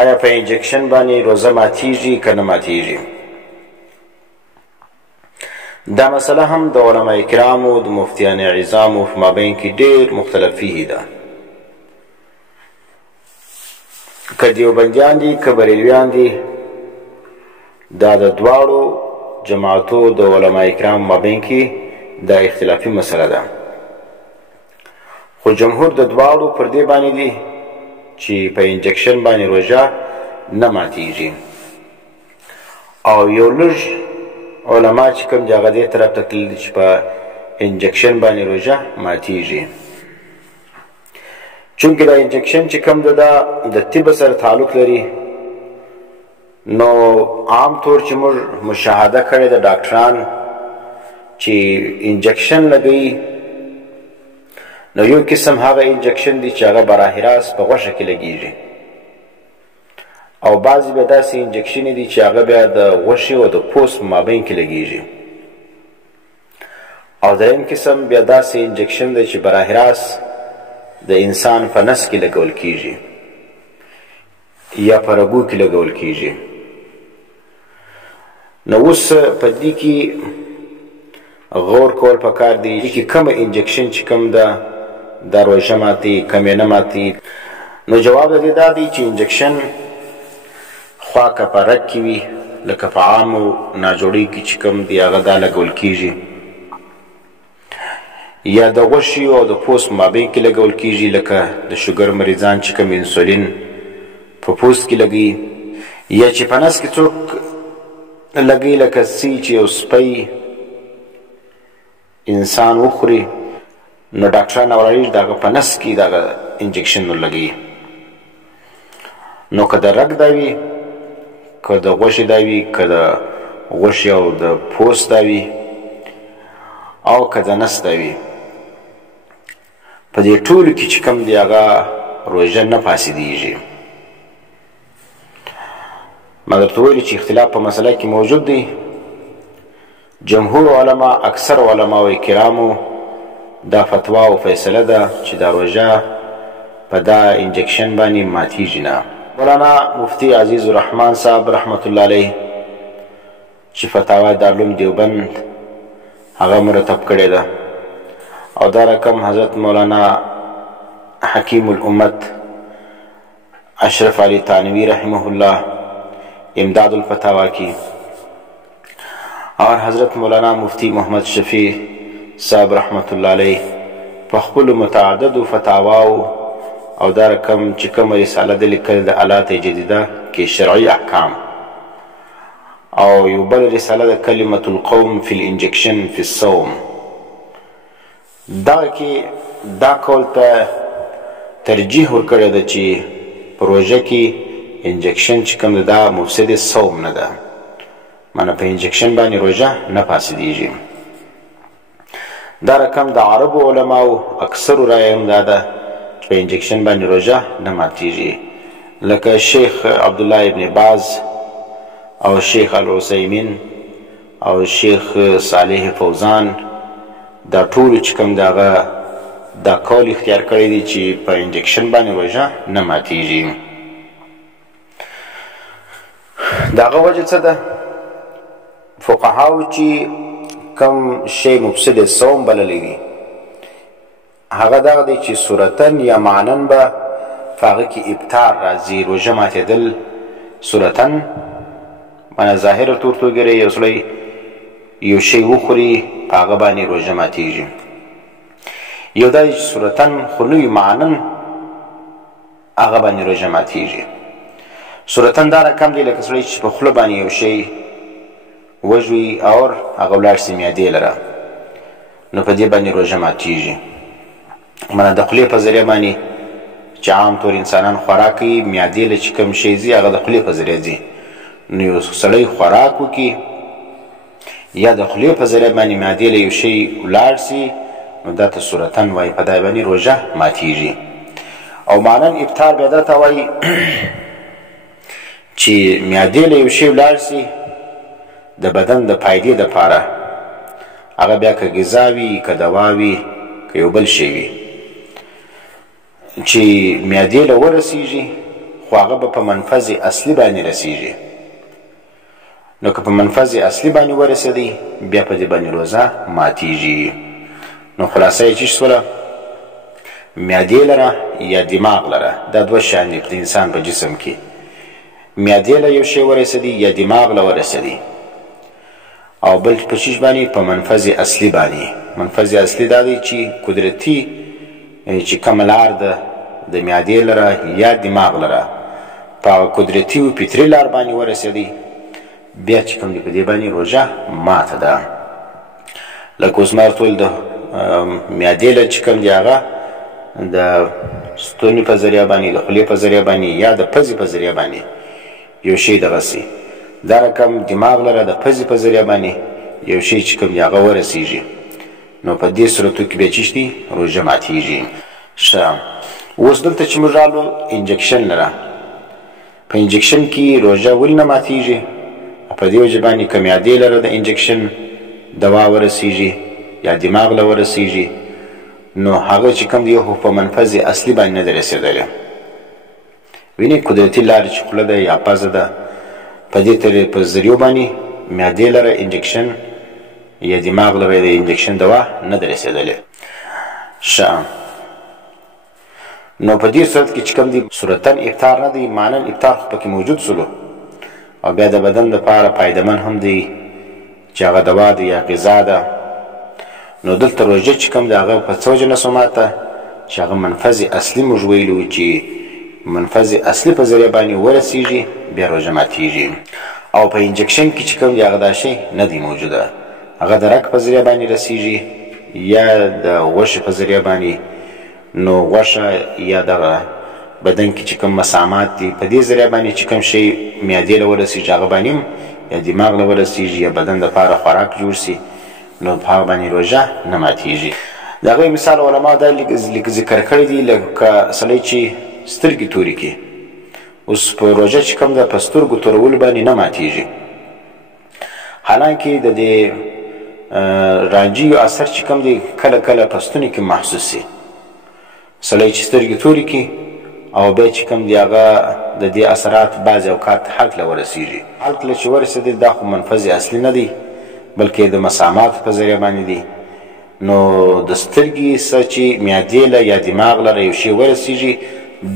آیا په انجکشن باندې روزه ماتیږي که نه ماتیږي؟ دا مسله هم د علماء کرامو د مفتیان عظامو په مابین کې ډېر مختلف فيه ده. که دیوبندیان دي که بریلویان دي، دا د دواړو جماعتو د علماء کرامو مابین کې دا اختلافي مسله ده. خو جمهور د دواړو پر دې باندې دي چې په انجکشن باندې روژه نه ماتیږي، او یو لږ علما چې کوم دي هغه دې طرف ته تللي چې په انجکشن باندې روژه ماتیږي. چونکې دا انجکشن چې کوم ده دا د طب سره تعلق لري، نو عام طور چې موږ مشاهده کړې ده ډاکټران چې انجکشن لګوي، نو یو قسم هغه انجکشن دی چې هغه براه راست په غوښه کې لګیږي، او بعضې بیا داسې انجکشن دي چې هغه بیا د غوښې او د پوست په مابین کې لګیږي، او دریم قسم بیا داسې انجکشن دی چې براه راست د انسان په نس کې لګول کیږي یا په رګو کې لګول کیږي. نو اوس په دې کې غور کول پکار دی چې کوم انجکشن چې کوم ده دا روژه ماتي کوم یې نه ماتي. نو جواب د دې دا دی چې انجکشن خوا که په رګ کې وي، لکه په عامو ناجوړۍ کې چې کوم دی هغه دا لګول کیږي، یا د غوښې او د پوست مابین کې لګول کیږي، لکه د شوګر مریضان چې کوم انسولین په پوست کې لګي، یا چې په نس کې څوک لګي، لکه سی چې یو سپی انسان وخوري، نو ډاکټران اورایي دغه په نس کې دغه انجکشن ولګي. نو که د رګ دا وي، که د غوښې دا وي، که د غوښې او د پوست دا وي، او که د نس دا وي، په دې ټولو کې چې کوم دی هغه روژه نه فاسدېږي. ما درته ویلي چې اختلاف په مسله کې موجود دی. جمهور علما، اکثر علماء کرامو دا فتوا او فیصله ده چې دا روژه په دا انجکشن باندې ماتیږي نه. مولانا مفتی عزیز الرحمن صاحب رحمت الله علیه چې فتاوا دارالعلوم دیوبند هغه مرتب کړې ده، او دا رقم حضرت مولانا حکیم الامت اشرف علی تانوی رحمه الله امداد الفتاوا کی، اور حضرت مولانا مفتی محمد شفیع صاحب رحمت الله علیه په خپلو متعددو فتاواو او دا رقم چې کومه رساله ده لیکلې د آلات جدیده کې شرعي احکام، او یو بل رساله ده کلمة القوم فی الانجکشن فی الصوم، دا کې دا کول ته ترجیح ورکړی ده چې په روژه کې انجکشن چې کوم ده دا مفسد صوم نه ده، معنی په انجکشن باندې روژه نه فاسدېږي. دا رقم د عربو علماو اکثرو رایه هم دا ده چې په انجکشن باندې روژه نه ماتیږي، لکه شیخ عبدالله ابن باز او شیخ العثیمین او شیخ صالح فوزان، دا ټول چې کوم دغه دا کول اختیار کړی دی چې په انجکشن باندې روژه نه ماتیږي. دغه وجه څه ده؟ فقهاو چې کوم شی مفسد صوم بللی دی هغه دغه دی چې صورتن یا معنن به په هغه کې ابتار راځي، روژه ماتېدل صورتن معنی ظاهر طور ته وګورئ یو سړی یو شی وخوري په هغه باندې روژه ماتیږي، یو دا چې صورتن خو نه وي معنن هغه باندې روژه ماتیږي. صورتن دا رقم دی لکه سړی چې په خوله باندې یو شی وژوي او هغه ولاړ سي معدې لره، نو په دې باندې روژه ماتیږي. معنی د خولې په ذریعه باندې چې عام طور انسانان خوراک کوي، معدې له چې کوم شی ځي هغه د خولې په ذریعه ځي، نو یو سړی خوراک وکړي یا د خولې په ذریعه باندې معدې له یو شی ولاړ سي، نو دا ته صورتن وایي، په دې باندې روژه ماتیږي. او معنن افطار بیا دا ته وایي چې معدې له یو شی ولاړ سي د بدن د فایدې دپاره، هغه بیا که غذا وي که دوا وي که یو بل شی وي، چې معدې له ورسیږي خو هغه به په منفذ اصلي باندې رسیږي. نو که په منفذ اصلي باندې ورسېدی بیا په دې باندې روزه ماتیږي. نو خلاصه یې چې شوله معدې لره یا دماغ لره دا دوه شیان دي د انسان په جسم کې. معدې له یو شی ورسېدي یا دماغ له ورسېدي او بل په چیز باندې په منفذ اصلي باندې. منفذ اصلي دا دی چې قدرتي چې کومه لار ده د معدې لره یا دماغ لره په قدرتي او فطري لار باندې ورسېدي بیا چې کوم دی په دې باندې روژه ماته ده. لکه اوس ما ورته ویل د معدې له چې کوم دی هغه د ستوني په ذریعه باندې د خولې په ذریعه باندې یا د پزې په ذریعه باندې یو شی دغسې دا رقم دماغ لره د پزې په ذریعه باندې یو شی چې کوم دی هغه ورسیږي. نو په دې صورتو کې بیا چې دی روژه ماتیږي. ښه اوس دلته چې موږ رالو انجکشن لره په انجکشن کې روژه ولې نه ماتیږي؟ په دې وجه باندې که معدې لره د انجکشن دوا ورسیږي یا دماغ له ورسیږي نو هغه چې کوم دی خو په منفذ اصلي باندې نه دی رسېدلی. وینې قدرتي لارې چې خوله ده یا پزه ده په دې په ذریعو باندې معدې لره انجکشن یا دماغ لره د انجکشن دوا نه دی رسېدلی. ښه نو په دې صورت کې چې کوم دی صورتاً افطار نه دی معناً افطار خو پکې موجود سلو او بیا د بدن لپاره پایدمن هم دی چې هغه دوا ده یا غذا ده. نو دلته روژه چې کوم دی هغه په څه وجه نه سو ماته چې هغه منفذ اصلي موږ ویلو چې منفذ اصلي په ذریعه باندې ورسیږي بیا روژه ماتیږي. او په انجکشن کې چې کوم دی هغه دا شی نه دی موجوده. هغه د رګ په ذریعه باندې رسیږي یا د غوښې په ذریعه باندې. نو غوښه یا دغه بدن کې چې کوم مسامات دي په دې ذریعه باندې چې کوم شی معدې له ورسیږي هغه باندې یا دماغ له ورسیږي یا بدن دپاره خوراک جوړ سي نو په هغه باندې روژه نه ماتیږي. د هغوی مثال علما دا لږ ذکر کړی دي لکه سړی چې سترګې تورې کړي. اوس په روژه چې کوم ده په سترګو تورولو باندې نه ماتیږي. حالانکې د دې رانجیو اثر چې کوم دی کله کله په ستوني کې محسوس سي. سړی چې سترګې تورې کړي او بیا چې کوم دی هغه د دې اثرات بعضې اوقات حلق له ورسیږي. حلق له چې ورسېدل دا خو منفذ اصلي نه دی بلکې د مساماتو په ذریعه باندې دی. نو د سترګې څه چې معدې له یا دماغ لره یو شی ورسیږي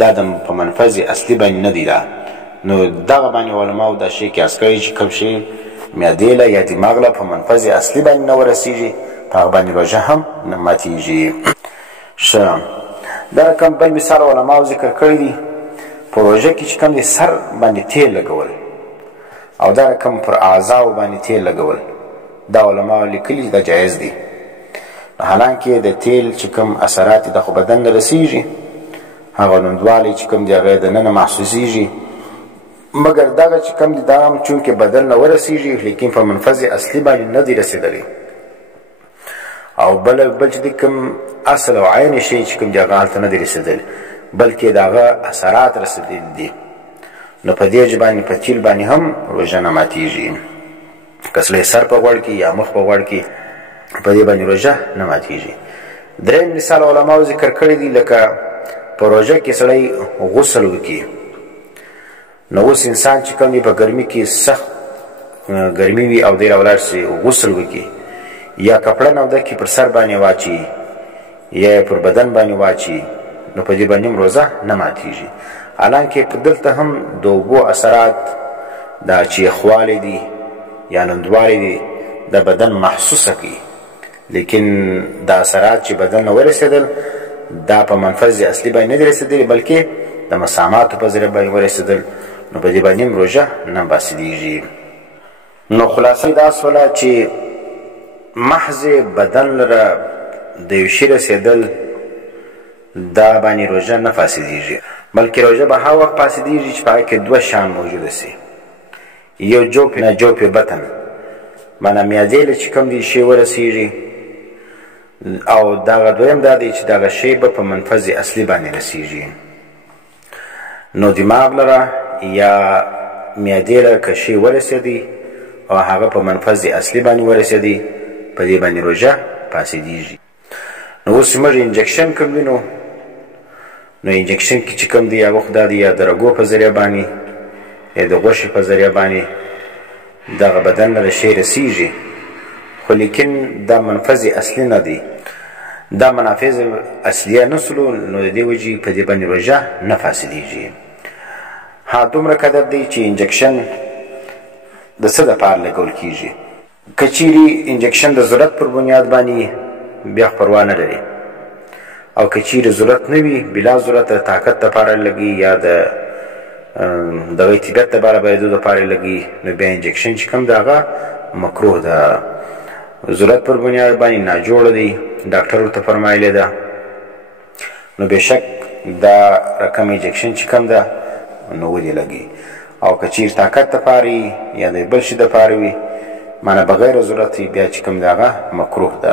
دا د په منفذ اصلي باندې نه دی. دا نو دغه باندې علماو دا شی قیاس کړی چې کوم شی معدې له یا دماغ له په منفذ اصلي باندې نه ورسیږي په هغه باندې روژه هم نه ماتیږي. ښه دا رقم بل مثال علماو ذکر کړی دی په روژه کې چې کوم دی سر باندې تیل لګول او دا رقم پر اعضاو باندې تیل لګول دا علماو لیکلي دا جایز دی. حالانکې د تیل چې کوم اثرات د خو بدن نه رسیږي هغه لوندوالی چې کوم دی هغه د ننه محسوسیږي مګر دغه چې کوم دی دا هم چونکې بدن نه ورسیږي لیکن په منفذ اصلي باندې نه دی رسېدلی. او بل چې د کوم اصل او عین شی چې کوم دی هغه هلته نه دی رسېدلی بلکې د هغه اثرات رسېدلي دي. نو په دې وجه باندې په تیل باندې هم روژه نه ماتیږي. که سړی سر په غوړ کې یا مخ په غوړ کې په دې باندې روژه نه ماتیږي. درېیم مثال علماو ذکر کړی دی لکه په روژه کې سړی غسل وکړي. نو اوس انسان چې کوم دی په ګرمي کې سخت ګرمي وي او دی راولاړ سي غسل وکړي یا کپړه نوده کې پر سر باندې واچي یا پر بدن باندې واچي نو په دې باندې هم روژه نه ماتیږي. حالانکې په دلته هم د اوبو اثرات دا چې یخوالی دي یا لوندوالی دي د بدن محسوسه کوي لیکن دا اثرات چې بدن نه ورسېدل دا په منفذ اصلي باندې نه دي رسېدلي بلکې د مساماتو په ذریعه باندې ورسېدل نو په دې باندې هم روژه نه باسدېږي. نو خلاصه دا سوله چې محض بدن لره د یو شي رسېدل دا باندې روژه نه فاسدېږي بلکې روژه به هغه وخت فاسدېږي چې په هغه کې دوه شیان موجوده سي. یو جوف نه جوف بطن معنی معدې له چې کوم دی شی ورسېږي او دغه دویم دا دی چې دغه شی به په منفذ اصلي باندې رسېږي. نو دماغ لره یا معدې لره که شی ورسېدی او هغه په منفذ اصلي باندې ورسېدی په دې باندې روژه فاسدېږي. نو اوس موږ انجکشن کوم وینو نو انجکشن کې چې کوم دی هغه خو دا دی یا د رګو په ذریعه باندې یا د غوښې په ذریعه باندې دغه بدن نه د شی رسیږي، خو لیکن دا منفذ اصلي نه دی، دا منافذ اصلیه نسلو، نو د دې وجې په دې باندې روژه نه فاسدېږي. ها دومره قدر دی چې انجکشن د څه دپاره لګول کېږي. که چیرې انجکشن د ضرورت پر بنیاد باندې بیا پروا نه لري، او که چیرې ضرورت نه وي بلا ضرورت د طاقت دپاره لګي یا د دغه طبیعت دپاره بایدو دپاره لګي، نو بیا انجکشن چې کوم د هغه مکروه ده، ضرورت پر بنیاد باندې ناجوړه دی، ډاکټر ورته فرمایلی ده. نو بېشک دا رقم انجکشن چې کوم ده نو ولې لګي، او که چیرې طاقت دپاره یا د بل شي دپاره وي معنی بغیر ضرورت بیا چې کوم د هغه مکروه ده.